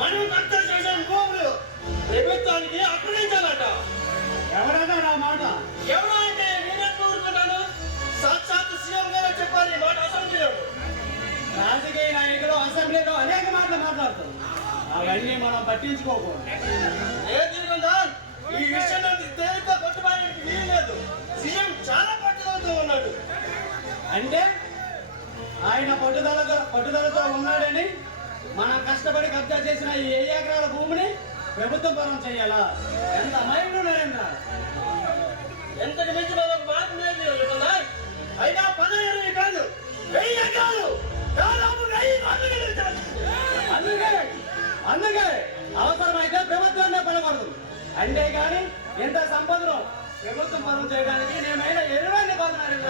మనం కట్టలు చేసిన భూములు ప్రభుత్వానికి అప్పగించాలట ఎవరైనా నా మాట ఎవరు అంటే నేనే కోరుకున్నాను సాక్షాత్ సీఎం గారు చెప్పాలి మాట అసెంబ్లీలో రాజకీయ నాయకులు అసెంబ్లీలో అనేక మాటలు మాట్లాడతారు అవన్నీ మనం పట్టించుకోకూడదు ఏది నిరంతర్ ఈ విషయంలో తేలిక కొట్టుబాయడానికి వీలు లేదు. సీఎం చాలా అంటే ఆయన పట్టుదలతో పట్టుదలతో ఉన్నాడని మనం కష్టపడి కబ్జా చేసిన ఈ ఏ ఎకరాల భూమిని ప్రభుత్వం పరం చేయాలా? ఎంత అమాయకుడు నరేంద్ర? ఎంతకు మించి మనం అయినా పదహైదు కాదు వెయ్యి ఎకరాలు. దాదాపు వెయ్యి. అందుకే అందుకే అవసరమైతే ప్రభుత్వాన్ని పడకూడదు. అంతేగాని ఇంత సంపదను ప్రభుత్వం పరం చేయడానికి నేమైనా ఎరువైన కాదు నరేంద్ర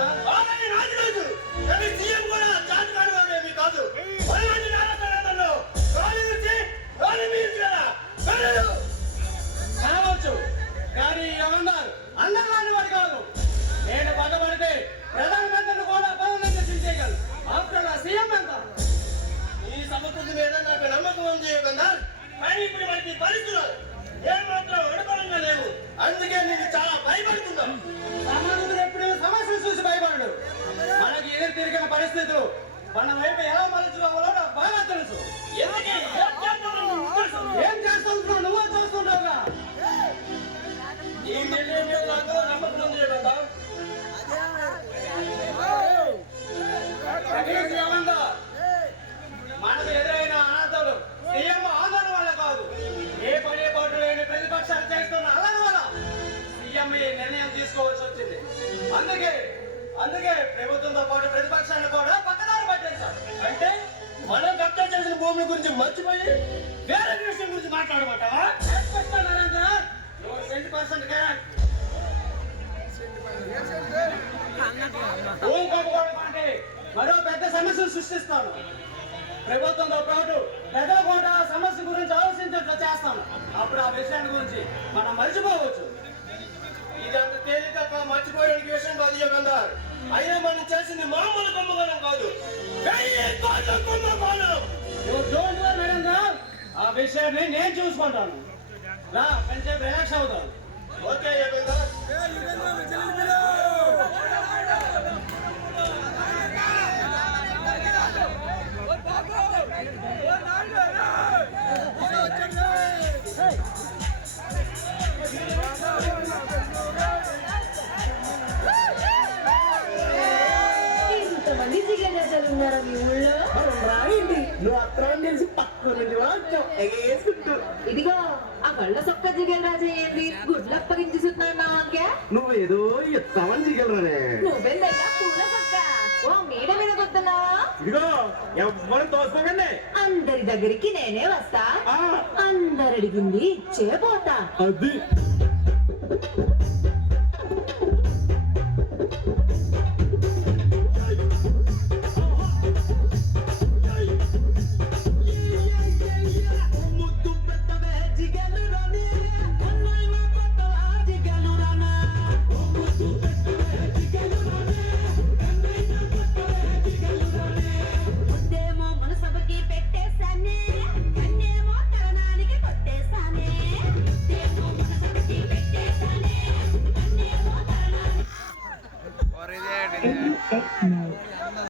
మన వైపు ఎలా మలుచుకోవాలో నాకు బాగా తెలుసు. ఏం చేస్తున్నావు నువ్వు నాకు నమ్మకం ఏమందా? మనకు ఎదురైన అనాథలు సీఎం ఆందోళన వల్ల కాదు. ఏ పని పాటు లేని ప్రతిపక్షాలు చేస్తున్న అల్లరి వల్ల సీఎం ఈ నిర్ణయం తీసుకోవాల్సి వచ్చింది. అందుకే అందుకే ప్రభుత్వంతో పాటు ప్రతిపక్షాన్ని భూమి గురించి మర్చిపోయి వేరే విషయం గురించి మాట్లాడమంటావా? మరో పెద్ద సమస్యను సృష్టిస్తాను. ప్రభుత్వంతో పాటు పెద్ద కూడా సమస్య గురించి ఆలోచించేట్లు చేస్తాను. అప్పుడు ఆ విషయాన్ని గురించి మనం మర్చిపోవచ్చు. ఇది అంత తేలిక మర్చిపోయడానికి విషయం కాదు యోగంధర్ అయినా మనం చేసింది మామూలు కుంభకోణం విషయాన్ని నేను చూసుకుంటాను. రా కొంచెం రిలాక్స్ అవుతాను ఓకే యోగంధర్ ఇంతమంది జిగేదాలు ఉన్నారా మీ ఊళ్ళో? రాయండి. నువ్వు అత్రం తెలిసి పక్క నుంచి వచ్చావు. ఎగేసుకుంటూ. ఇదిగో ఆ కళ్ళ సొక్క జిగేలు రాజా ఏంది గుడ్లు అప్పగించుతున్నాడు నా వంకే నువ్వు ఏదో ఎత్తామని దిగలరానే నువ్వెందయ్యా పూల సొక్క. ఓ మేడ మీద కొడుతున్నావా ఇదిగో ఎవ్వరు తోసుకోకండి. అందరి దగ్గరికి నేనే వస్తా. అందరు అడిగింది ఇచ్చే పోతా. అది.